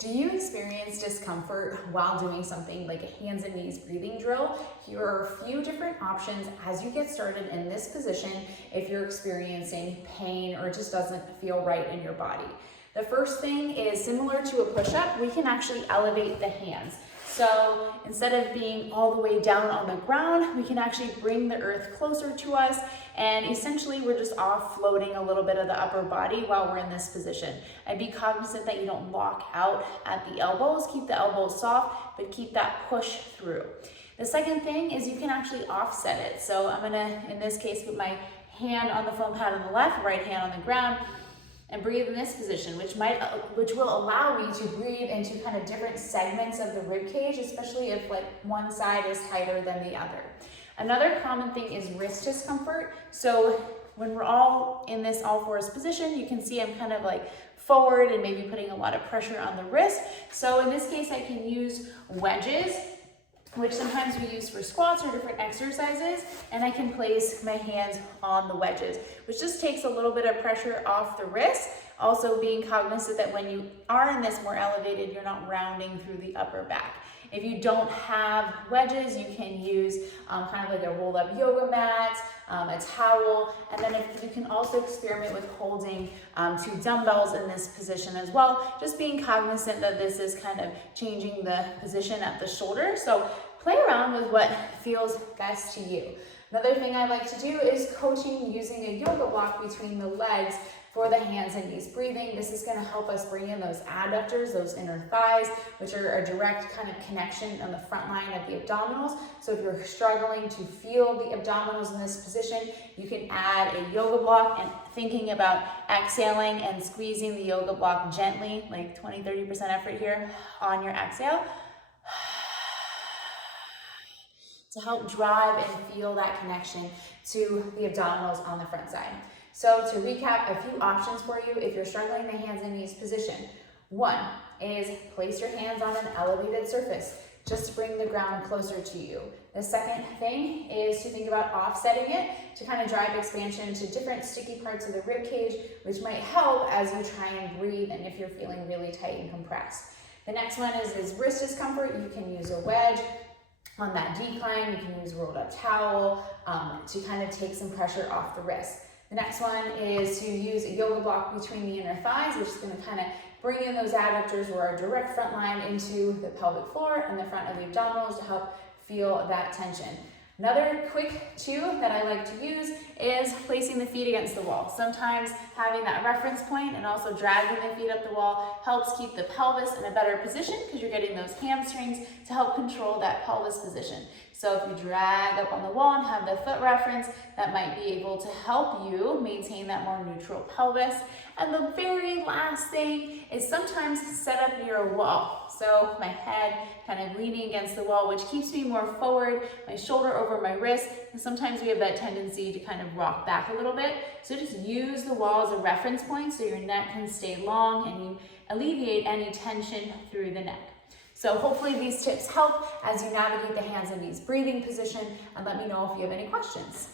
Do you experience discomfort while doing something like a hands and knees breathing drill? Here are a few different options as you get started in this position if you're experiencing pain or it just doesn't feel right in your body. The first thing is similar to a push-up, we can actually elevate the hands. So instead of being all the way down on the ground, we can actually bring the earth closer to us, and essentially we're just offloading a little bit of the upper body while we're in this position. And be cognizant that you don't lock out at the elbows. Keep the elbows soft, but keep that push through. The second thing is you can actually offset it. So I'm gonna, in this case, put my hand on the foam pad on the left, right hand on the ground, and breathe in this position, which will allow me to breathe into kind of different segments of the rib cage, especially if like one side is tighter than the other. Another common thing is wrist discomfort. So when we're all in this all fours position, you can see I'm kind of like forward and maybe putting a lot of pressure on the wrist. So in this case, I can use wedges, which sometimes we use for squats or different exercises, and I can place my hands on the wedges, which just takes a little bit of pressure off the wrist. Also being cognizant that when you are in this more elevated, you're not rounding through the upper back. If you don't have wedges, you can use kind of like a rolled up yoga mat, a towel, and then if you can also experiment with holding 2 dumbbells in this position as well, just being cognizant that this is kind of changing the position at the shoulder. So play around with what feels best to you. Another thing I like to do is coaching using a yoga block between the legs for the hands and knees breathing. This is going to help us bring in those adductors, those inner thighs, which are a direct kind of connection on the front line of the abdominals. So if you're struggling to feel the abdominals in this position, you can add a yoga block and thinking about exhaling and squeezing the yoga block gently, like 20-30% effort here on your exhale, to help drive and feel that connection to the abdominals on the front side. So to recap, a few options for you if you're struggling in the hands and knees position. One is place your hands on an elevated surface, just to bring the ground closer to you. The second thing is to think about offsetting it to kind of drive expansion to different sticky parts of the rib cage, which might help as you try and breathe and if you're feeling really tight and compressed. The next one is wrist discomfort. You can use a wedge. On that decline, you can use a rolled up towel to kind of take some pressure off the wrist. The next one is to use a yoga block between the inner thighs, which is going to kind of bring in those adductors or our direct front line into the pelvic floor and the front of the abdominals to help feel that tension. Another quick 2 that I like to use is placing the feet against the wall. Sometimes having that reference point and also dragging the feet up the wall helps keep the pelvis in a better position because you're getting those hamstrings to help control that pelvis position. So if you drag up on the wall and have the foot reference, that might be able to help you maintain that more neutral pelvis. And the very last thing is sometimes set up near a wall. So my head kind of leaning against the wall, which keeps me more forward, my shoulder over my wrist. And sometimes we have that tendency to kind of rock back a little bit. So just use the wall as a reference point so your neck can stay long and you alleviate any tension through the neck. So hopefully these tips help as you navigate the hands and knees breathing position, and let me know if you have any questions.